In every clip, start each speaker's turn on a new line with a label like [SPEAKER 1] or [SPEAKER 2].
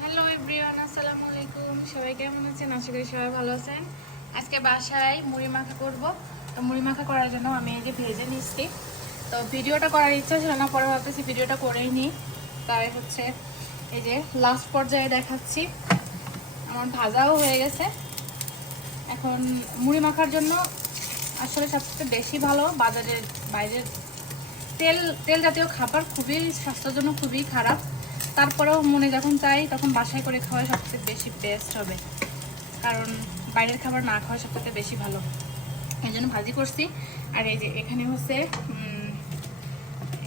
[SPEAKER 1] Hello everyone, আসসালামু আলাইকুম। সবাই কেমন আছেন? আশা করি সবাই ভালো আছেন। আজকে বাসায় মুড়ি মাখা করব। তো মুড়ি মাখা করার জন্য আমি যে ভেজে নিচ্ছি। তো ভিডিওটা করার ইচ্ছা ছিল না, পরে ভাবতেছি ভিডিওটা করেই নিই। তাই হচ্ছে এই যে লাস্ট পর্যায়ে দেখাচ্ছি। আমার ভাজাও হয়ে গেছে। এখন মুড়ি মাখার জন্য আসলে সবচেয়ে বেশি ভালো বাজারের বাইরের তেল তেল জাতীয় খাবার খুবই স্বাস্থ্যের জন্য খুবই খারাপ। তারপরেও মনে যখন চাই, তখন বাসায় করে খাওয়া সবচেয়ে বেশি বেস্ট হবে। কারণ বাইরের খাবার না খাওয়া সবচেয়ে বেশি ভালো। এই জন্য ভাজি করছি। আর এই যে এখানে হচ্ছে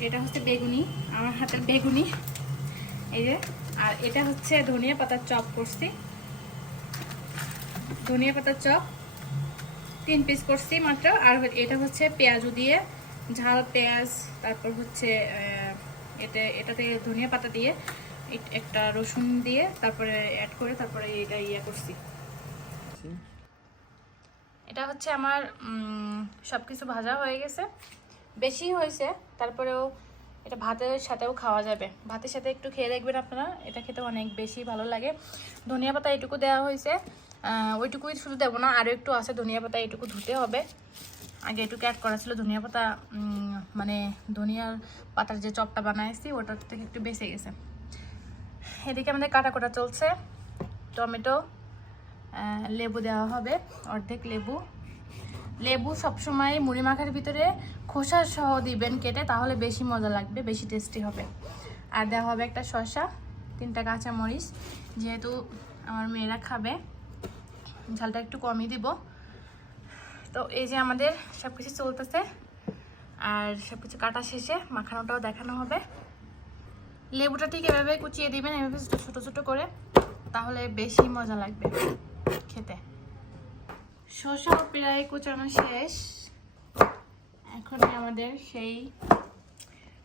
[SPEAKER 1] এটা হচ্ছে বেগুনি, আমার হাতের বেগুনি। এই যে, আর এটা হচ্ছে ধনিয়া পাতার চপ করছি। ধনিয়া পাতার চপ তিন পিস করছি মাত্র। আর এটা হচ্ছে পেঁয়াজু দিয়ে ঝাল পেঁয়াজ, তারপর হচ্ছে এতে এটাতে ধনিয়া পাতা দিয়ে একটা রসুন দিয়ে তারপরে অ্যাড করে তারপরে এটা ইয়ে করছি। এটা হচ্ছে আমার সব কিছু ভাজা হয়ে গেছে। বেশি হয়েছে, তারপরেও এটা ভাতের সাথেও খাওয়া যাবে। ভাতের সাথে একটু খেয়ে দেখবেন আপনারা, এটা খেতে অনেক বেশি ভালো লাগে। ধনিয়া পাতা এটুকু দেওয়া হয়েছে ওইটুকুই শুধু দেবো না, আরও একটু আছে ধনিয়া পাতা এটুকু ধুতে হবে। আগে এটুকু অ্যাড করা ছিল, ধনিয়া পাতা মানে ধনিয়ার পাতার যে চপটা বানাইছি, ওটার থেকে একটু বেঁচে গেছে। এদিকে আমাদের কাটা কোটা চলছে, টমেটো লেবু দেওয়া হবে, অর্ধেক লেবু। লেবু সবসময় মুড়ি মাখার ভিতরে খোসা সহ দিবেন কেটে, তাহলে বেশি মজা লাগবে, বেশি টেস্টি হবে। আর দেওয়া হবে একটা শসা, তিনটা কাঁচা মরিচ যেহেতু আমার মেয়েরা খাবে, ঝালটা একটু কমই দিব। তো এই যে আমাদের সব কিছু চলতেছে, আর সব কিছু কাটা শেষে মাখানোটাও দেখানো হবে। লেবুটা ঠিক এভাবে কুচিয়ে দিবেন, এভাবে ছোট ছোট করে, তাহলে বেশি মজা লাগবে খেতে। শসা প্রায় কুচানো শেষ। এখন আমাদের সেই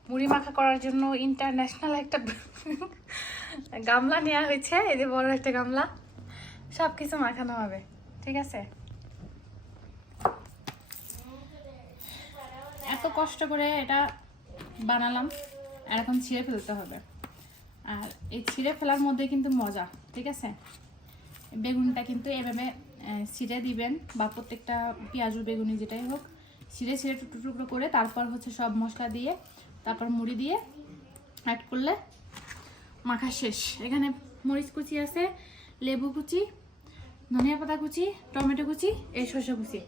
[SPEAKER 1] মুড়ি মাখা করার জন্য ইন্টারন্যাশনাল একটা গামলা নেওয়া হয়েছে, এই যে বড় একটা গামলা। সব কিছু মাখানো হবে, ঠিক আছে? এত কষ্ট করে এটা বানালাম আর এখন ছিঁড়ে ফেলতে হবে। আর এই ছিঁড়ে ফেলার মধ্যে কিন্তু মজা, ঠিক আছে? বেগুনটা কিন্তু এভাবে ছিঁড়ে দিবেন বা প্রত্যেকটা পেঁয়াজু, বেগুনি যেটাই হোক, ছিঁড়ে ছিঁড়ে টুকরো টুকরো করে তারপর হচ্ছে সব মশলা দিয়ে, তারপর মুড়ি দিয়ে অ্যাড করলে মাখা শেষ। এখানে মরিচ কুচি আছে, লেবু কুচি, ধনিয়া পাতা কুচি, টমেটো কুচি, এই শসা কুচি।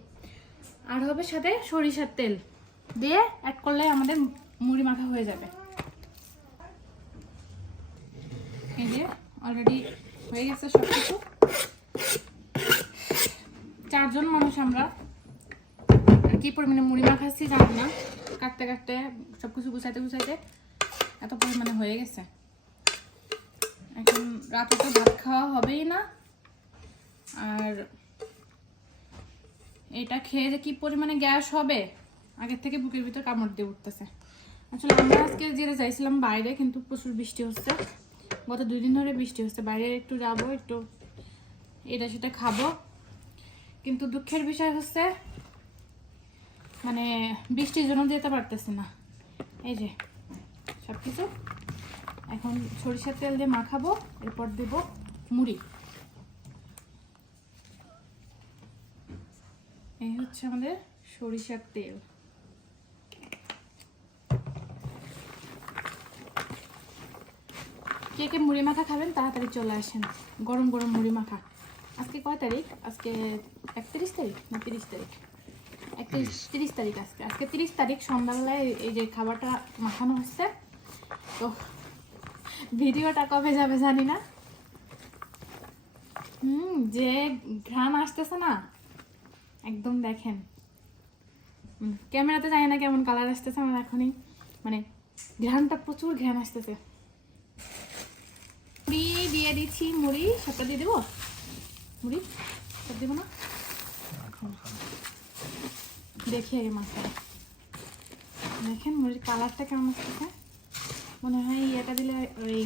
[SPEAKER 1] আর হবে সাথে সরিষার তেল। দিয়ে অ্যাড করলে আমাদের মুড়ি মাখা হয়ে যাবে। এই যে অলরেডি হয়ে গেছে সব কিছু চারজন মানুষ আমরা। কি পরিমাণে মুড়ি মাখাচ্ছি জানি না। কাটতে কাটতে সব কিছু গুছাইতে গুছাইতে এত পরিমাণে হয়ে গেছে। এখন রাতে তো ভাত খাওয়া হবেই না। আর এটা খেয়ে যে কি পরিমাণে গ্যাস হবে? আগের থেকে বুকের ভিতর কামড় দিয়ে উঠতেছে। আসলে আমরা আজকে যেতে চাইছিলাম বাইরে, কিন্তু প্রচুর বৃষ্টি হচ্ছে। গত দুই দিন ধরে বৃষ্টি হচ্ছে। বাইরে একটু যাব, একটু এটা সেটা খাব। কিন্তু দুঃখের বিষয় হচ্ছে মানে বৃষ্টির জন্য যেতে পারতেছে না। এই যে সব কিছু এখন সরিষার তেল দিয়ে মাখাবো, এরপর দেব মুড়ি। এই হচ্ছে আমাদের সরিষার তেল। কে কে মুড়ি মাখা খাবেন তাড়াতাড়ি চলে আসেন। গরম গরম মুড়ি মাখা। আজকে কয় তারিখ? আজকে একত্রিশ তারিখ না তিরিশ তারিখ? একত্রিশ তিরিশ। তারিখ আজকে। আজকে তিরিশ তারিখ সন্ধ্যাবেলায় এই- যে খাবারটা মাখানো হচ্ছে। তো ভিডিওটা কবে যাবে জানি না। হুম যে ঘ্রাণ আসতেছে না একদম দেখেন। ক্যামেরাতে জানি না কেমন কালার আসতেছে আমার এখনই। মানে ঘ্রাণটা প্রচুর ঘ্রাণ আসতেছে। দিয়ে দিচ্ছি মুড়ি সবটা দিয়ে দেবো? মুড়ি? সব দেবো না? দেখি আগে মাছটা। দেখেন মুড়ির কালারটা কেমন আসতেছে মনে হয় এটা দিলে ওই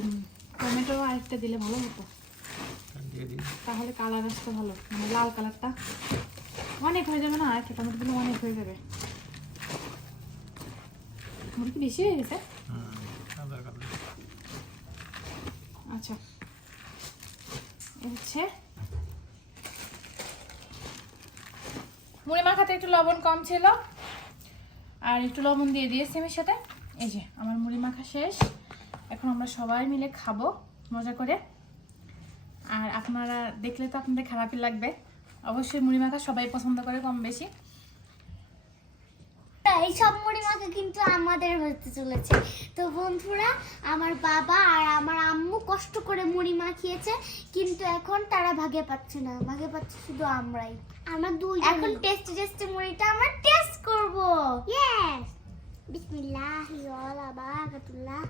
[SPEAKER 1] টমেটো আরেকটা দিলে ভালো হতো। তাহলে কালার আসতে ভালো মানে লাল কালারটা। অনেক হয়ে যাবে না? আরেকটা টমেটো দিলে অনেক হয়ে যাবে। মুড়ি কি বেশি হয়ে গেছে? আচ্ছা। হচ্ছে। মুড়ি মাখাতে একটু লবণ কম ছিল। আর একটু লবণ দিয়ে দিয়েছি আমি সাথে, এই যে আমার মুড়ি মাখা শেষ। এখন আমরা সবাই মিলে খাব, মজা করে। আর আপনারা দেখলে তো আপনাদের খারাপই লাগবে। অবশ্যই মুড়ি মাখা সবাই পছন্দ করে কম বেশি।
[SPEAKER 2] এই সব মুড়ি মাখা কিন্তু আমাদের হতে চলেছে। তো বন্ধুরা আমার বাবা আর আমার আম্মু কষ্ট করে মুড়ি মাখিয়েছে কিন্তু এখন তারা ভাগে পাচ্ছে না। ভাগে পাচ্ছে শুধু আমরাই। আমরা দুই এখন টেস্টি টেস্টি মুড়িটা আমরা টেস্ট করব। ইয়েস বিসমিল্লাহি ওয়া বারাকাতুল্লাহ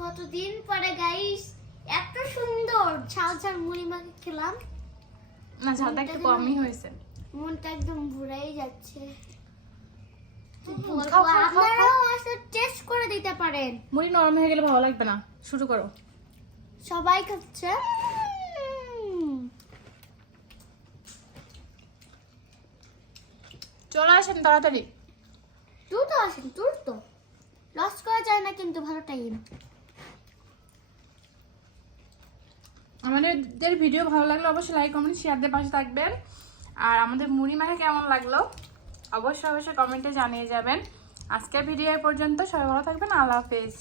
[SPEAKER 2] কতদিন পরে গাইস এত সুন্দর। ঝাল ঝাল মুড়ি মাখা খেলাম।
[SPEAKER 1] না ঝালটা একটু কমই হয়েছে।
[SPEAKER 2] মনটা একদম ভুরাই যাচ্ছে। আপনারাও আসলে টেস্ট করে দিতে পারেন।
[SPEAKER 1] মুড়ি নরম হয়ে গেলে ভালো লাগবে না। শুরু করো।
[SPEAKER 2] সবাই খাচ্ছে।
[SPEAKER 1] চলে আসেন তাড়াতাড়ি।
[SPEAKER 2] দ্রুত আসেন দ্রুত লস করা যায় না কিন্তু ভালো টাইম
[SPEAKER 1] আমাদের ভিডিও ভালো লাগলে অবশ্যই লাইক কমেন্ট শেয়ার দিয়ে পাশে থাকবেন। আর আমাদের মুড়ি মাখা কেমন লাগল? অবশ্যই অবশ্যই কমেন্টে জানিয়ে যাবেন। আজকের ভিডিও পর্যন্ত। সবাই ভালো থাকবেন। আল্লাহ হাফেজ।